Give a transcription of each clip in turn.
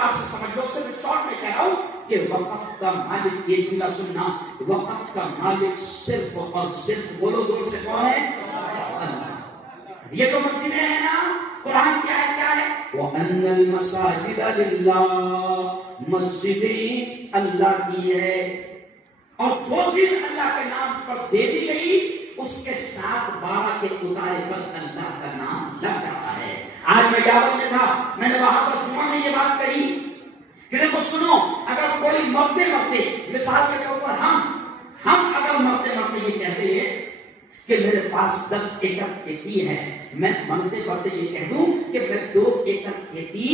اعتبار سے سمجھ لو، صرف شارٹ میں کہہ رہا ہوں کہ وقف کا مالک، یہ جملہ سننا، وقف کا مالک صرف اور صرف، بولو زور سے، کون ہے؟ اللہ۔ یہ تو مسجدیں ہیں نا، قرآن کیا ہے؟ وَأَنَّ الْمَسَاجِدَ لِلَّهِ، مسجدیں اللہ کی ہے، اور جو چیز اللہ کے نام پر دے دی گئی اس کے ساتھ 12 کے اتارے پر اللہ کا نام لگ جاتا ہے۔ آج میں یادوں میں تھا، میں نے وہاں پر جمعہ میں یہ بات کہی کہ دیکھو سنو، اگر کوئی مرتے مثال کے طور پر ہم اگر مرتے یہ کہتے ہیں کہ میرے پاس 10 ایکڑ کھیتی ہے، میں مرتے یہ کہہ دوں کہ میں 2 ایکڑ کھیتی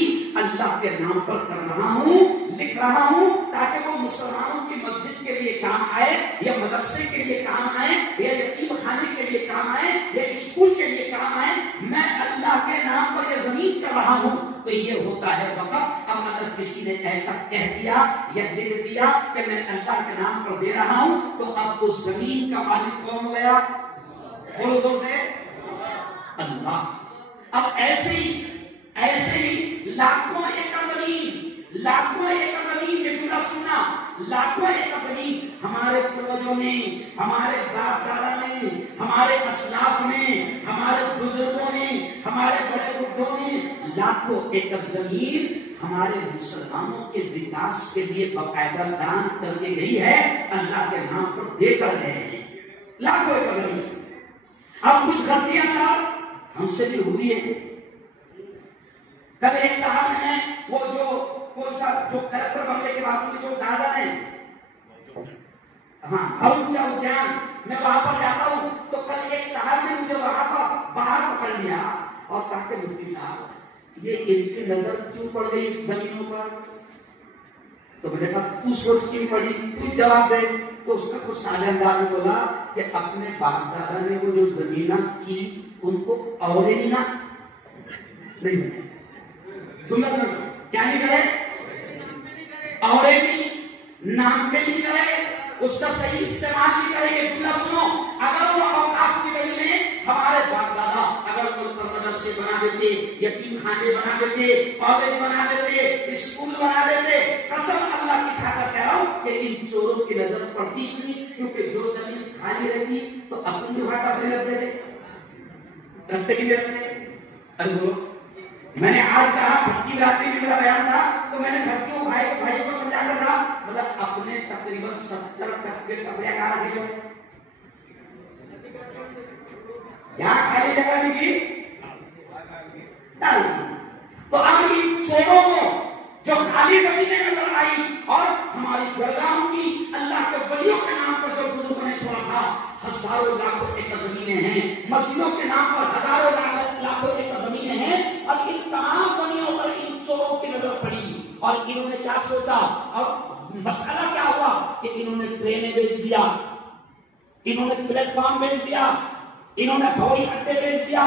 اللہ کے نام پر کر رہا ہوں، لکھ رہا ہوں، تاکہ وہ مسلمانوں کی مسجد کے لیے کام آئے، یا مدرسے کے لیے کام آئے، یا یتیم خانے کے لیے کام آئے، یا اسکول کے لیے کام آئے، میں اللہ کے نام پر یہ زمین کر رہا ہوں، تو یہ ہوتا ہے وقف۔ اب اگر کسی نے ایسا کہہ دیا یا لکھ دیا کہ میں اللہ کے نام پر دے رہا ہوں، تو اب اس زمین کا مالک کون ہو گیا؟ بولو زور سے، اللہ۔ اب ایسے ہی لاکھوں ایکڑ زمین، یہ جملہ سنا، لاکھوں ایکڑ زمین ہمارے پروجوں نے، ہمارے باپ دادا نے، ہمارے اسلاف نے، ہمارے بزرگوں نے، ہمارے بڑے بڈھوں نے لاکھوں ایکڑ زمین ہمارے مسلمانوں کے وکاس کے لیے باقاعدہ دان کر کے گئی ہے، اللہ کے نام پر دے کر گئے ہیں، لاکھوں ایکڑ زمین۔ اب کچھ غلطیاں صاحب ہم سے بھی ہوئی ہے۔ کبھی ایک صاحب نے وہ جو کلکٹر بنگلے کے بازو میں جو گارڈن ہے، اونچا ادیان، میں وہاں پر جاتا ہوں تو کل ایک صاحب نے مجھے وہاں پر باہر پکڑ لیا اور کہا کہ مفتی صاحب یہ ان کی نظر کیوں پڑ گئی اس زمینوں پر؟ تو میں نے کہا تو سوچ کیوں پڑی، تو جواب دے۔ تو اس نے کچھ سادہ انداز میں بولا کہ اپنے باپ دادا نے وہ جو زمینہ تھی ان کو اور نہیں سننا کیا نہیں کرے، اور نام پہ نہیں کرے، اس کا صحیح استعمال نہیں کرے۔ یہ جملہ سنو، اگر وہ اوقاف کی زمینیں ہمارے باپ دادا اگر ان پر مدرسے بنا دیتے، یتیم خانے بنا دیتے، کالج بنا دیتے، اسکول بنا دیتے، قسم اللہ کی کھا کر کہہ رہا ہوں کہ ان چوروں کی نظر پڑتی نہیں، کیونکہ جو زمین خالی رہتی تو اپنی بات اپنے رکھتے کہ نہیں رکھتے؟ ارے بولو، میں نے آج کہا بھٹکی برادری میں میرا بیان تھا تو میں نے بھٹکیوں بھائی کو سمجھا کر تھا، مطلب اپنے تقریباً 70% کپڑے کہاں رکھے ہوئے، جہاں خالی جگہ نہیں ڈال دی۔ تو اب ان چوروں کو جو خالی زمینیں نظر آئی اور ہماری درگاہوں کی اللہ کے ولیوں کے نام پر جو بزرگوں نے چھوڑا تھا، ہزاروں لاکھوں ایکڑ زمینیں ہیں، مسجدوں کے نام پر ہزاروں لاکھوں ایکڑ زمینیں ہیں، اب ان تمام زمینوں پر ان چوروں کی نظر پڑی اور انہوں نے کیا سوچا، اور مسئلہ کیا ہوا کہ انہوں نے ٹرینیں بیچ دیا، انہوں نے پلیٹ فارم بیچ دیا، انہوں نے ہوائی اڈے بیچ دیا،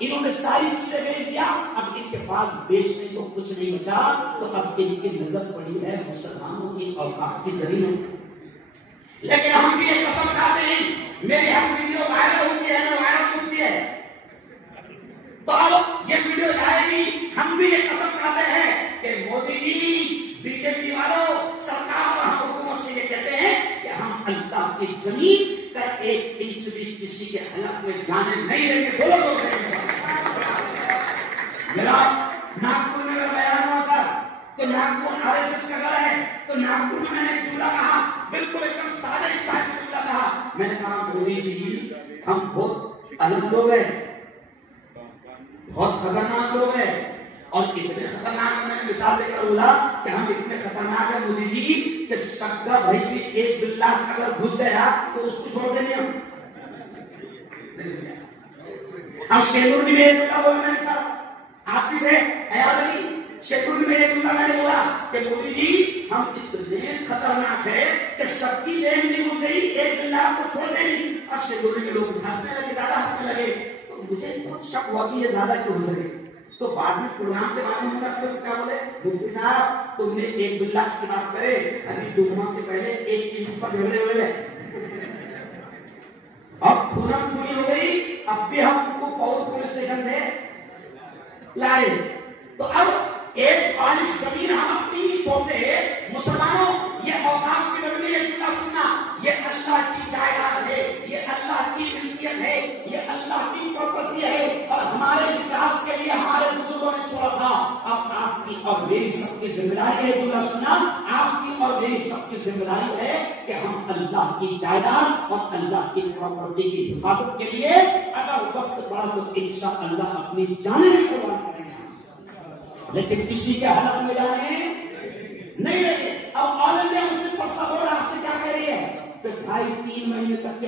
انہوں نے ساری چیزیں بیچ دیا۔ اب ان کے پاس بیچنے کو کچھ نہیں بچا، تو اب ان کی نظر پڑی ہے مسلمانوں کی اوقاف کی زمینوں۔ لیکن ہم بھی ایک قسم کھاتے ہیں، میری ہر ویڈیو وائرل ہوتی ہے، میں وائرل ہوتی ہے، تو اب یہ ویڈیو جائے گی، ہم بھی ایک قسم کھاتے ہیں کہ مودی جی، بی جے پی والوں، سرکار اور ہم حکومت سے یہ کہتے ہیں کہ ہم اللہ کی زمین کا 1 انچ بھی کسی کے حلق میں جانے نہیں دیں گے۔ بولو میرا ناگپور میں میرا بیان ہوا سر، تو ناگپور RSS کا گھر ہے، تو ناگپور میں میں نے ایک جملہ کہا، بالکل ایک دم سادہ اسٹائل میں جملہ کہا، میں نے کہا مودی جی ہم بہت الگ لوگ ہیں، بہت خطرناک لوگ ہیں، اور اتنے خطرناک، میں نے مثال دے کر بولا کہ ہم اتنے خطرناک ہیں مودی جی کہ سگا بھائی بھی ایک بلاس اگر گھس گیا تو اس کو چھوڑ دیں گے ہم۔ اب شیخپور میں ایک جملہ بولا میں نے صاحب، آپ بھی تھے ایاد علی، شیخپور میں ایک جملہ میں نے بولا کہ مودی جی ہم اتنے خطرناک ہیں کہ سب کی بہن بھی گھس گئی، ایک بلاس کو چھوڑ دیں گے، اور شیخپور کے لوگ ہنسنے لگے، زیادہ ہنسنے لگے، تو مجھے بہت شک ہوا کہ یہ زیادہ کیوں ہنس رہے۔ تو بعد میں پروگرام کے بارے میں کرتے ہوئے کیا بولے، مفتی صاحب تم نے ایک بلاس کی بات کرے، ابھی جمعہ کے پہلے 1 انچ پر جھگڑے ہوئے ہیں، اب پورم پوری ہو گئی، اب بھی ہم کو پور پولیس اسٹیشن سے لائے، تو اب ایک بات 40 زمین ہم اپنی نہیں چھوڑتے. مسلمانوں یہ اوقاف کی ضروری ہے. چلا سننا یہ اللہ کی جائیداد ہے, یہ اللہ کی ملکیت ہے, یہ اللہ کی پراپرٹی ہے اور ہمارے وکاس کے لیے ہمارے بزرگوں نے چھوڑا تھا. اب آپ کی اور میری سب کی ذمہ داری ہے. چلا سننا آپ کی اور میری سب کی ذمہ داری ہے کہ ہم اللہ کی جائیداد اور اللہ کی پراپرٹی کی حفاظت کے لیے اگر وقت پڑا تو انشاءاللہ اپنی جانیں قربان کریں گے, لیکن کسی کے حلق میں جانے نہیں رہے. اب آل انڈیا مسلم پرسا بول آپ سے کیا کہہ رہی ہے کہ 2.5-3 مہینے تک